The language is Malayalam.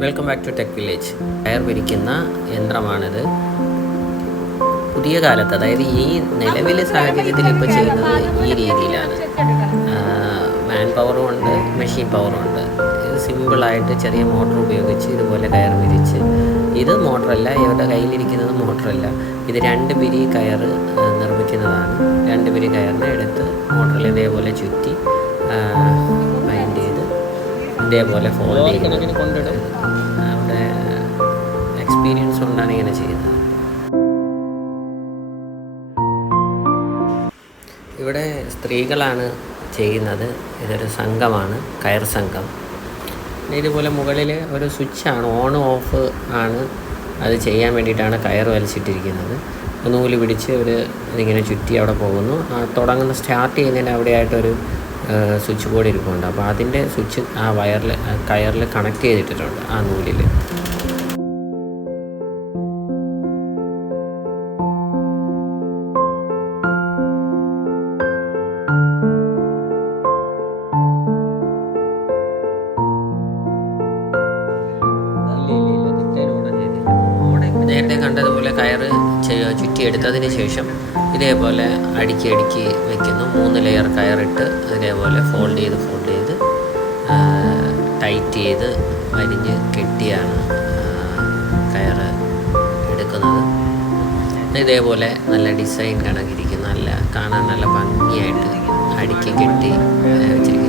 Welcome back to tech village. കയർ വിരിക്കുന്ന യന്ത്രമാണിത്. പുതിയ കാലത്ത്, അതായത് ഈ നിലവിലെ സാഹചര്യത്തിൽ ഇപ്പോൾ ചെയ്യുന്നത് ഈ രീതിയിലാണ്. മാൻ പവറും ഉണ്ട്, മെഷീൻ പവറും ഉണ്ട്. ഇത് സിമ്പിളായിട്ട് ചെറിയ മോട്ടർ ഉപയോഗിച്ച് ഇതുപോലെ കയർ വിരിച്ച്, ഇത് മോട്ടറല്ല, ഇവരുടെ കയ്യിലിരിക്കുന്നത് മോട്ടറല്ല, ഇത് 2 പിരി കയർ നിർമ്മിക്കുന്നതാണ്. 2 പിരി കയറിനെ എടുത്ത് മോട്ടറിൽ ഇതേപോലെ ചുറ്റി മൈൻഡ് ചെയ്ത് ഇതേപോലെ ഫോൾഡ് ചെയ്യുന്നത്. അവിടെ എക്സ്പീരിയൻസ് കൊണ്ടാണ് ഇങ്ങനെ ചെയ്യുന്നത്. ഇവിടെ സ്ത്രീകളാണ് ചെയ്യുന്നത്. ഇതൊരു സംഘമാണ്, കയർ സംഘം. ഇതുപോലെ മുകളിൽ ഒരു സ്വിച്ചാണ്, ഓൺ ഓഫ് ആണ്. അത് ചെയ്യാൻ വേണ്ടിയിട്ടാണ് കയർ വലിച്ചിട്ടിരിക്കുന്നത്. നൂല് പിടിച്ച് ഇതിങ്ങനെ ചുറ്റി അവിടെ പോകുന്നു. സ്റ്റാർട്ട് ചെയ്യുന്നതിന് അവിടെയായിട്ടൊരു സ്വിച്ച് ബോർഡ് ഇരിപ്പുണ്ട്. അപ്പോൾ അതിൻ്റെ സ്വിച്ച് ആ കയറിൽ കണക്ട് ചെയ്തിട്ടിട്ടുണ്ട് ആ നൂലിൽ. നേരത്തെ കണ്ടതുപോലെ കയർ ചുറ്റിയെടുത്തതിന് ശേഷം ഇതേപോലെ അടുക്കി വെക്കുന്നു. 3 ലെയർ കയറിട്ട് ഇതേപോലെ ഫോൾഡ് ചെയ്ത് ടൈറ്റ് ചെയ്ത് വരിഞ്ഞ് കെട്ടിയാണ് കയർ എടുക്കുന്നത്. ഇതേപോലെ നല്ല ഡിസൈൻ കണക്കിരിക്കും, കാണാൻ നല്ല ഭംഗിയായിട്ട് അടുക്കി കെട്ടി വെച്ചിരിക്കുന്നു.